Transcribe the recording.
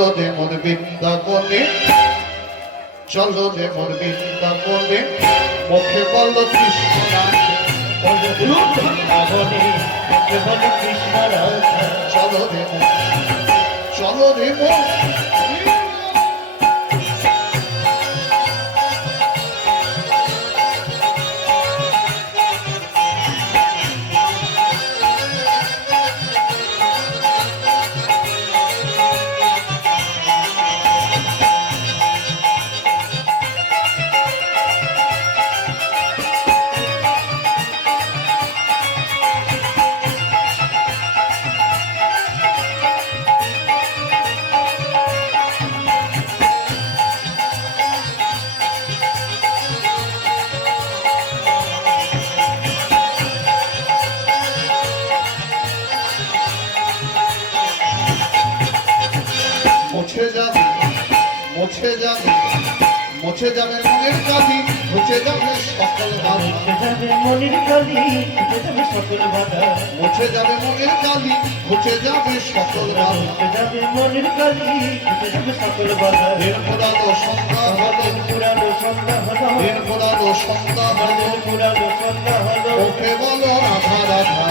চলো রে মোর বৃন্দাবনে, চলো রে মোর বৃন্দাবনে, মুখে বল কৃষ্ণ রাধে, বৃন্দাবনে মুখে বল কৃষ্ণ রাধা। চলো রে মোর, চলো রে মোর। মুছে যাবে, মুছে যাবে, মুছে যাবে মনের কালি, মুছে যাবে সকল বাধা, মুছে যাবে মনের কালি, মুছে যাবে সকল বাধা। মুছে যাবে মনের কালি, মুছে যাবে সকল বাধা। মুছে যাবে মনের কালি, মুছে যাবে সকল বাধা। এর পুরানো সন্ধ্যা হলো, পুরানো সন্ধ্যা হলো, এর পুরানো সন্ধ্যা হলো, পুরানো সন্ধ্যা হলো। মুখে বলো রাধা রাধা,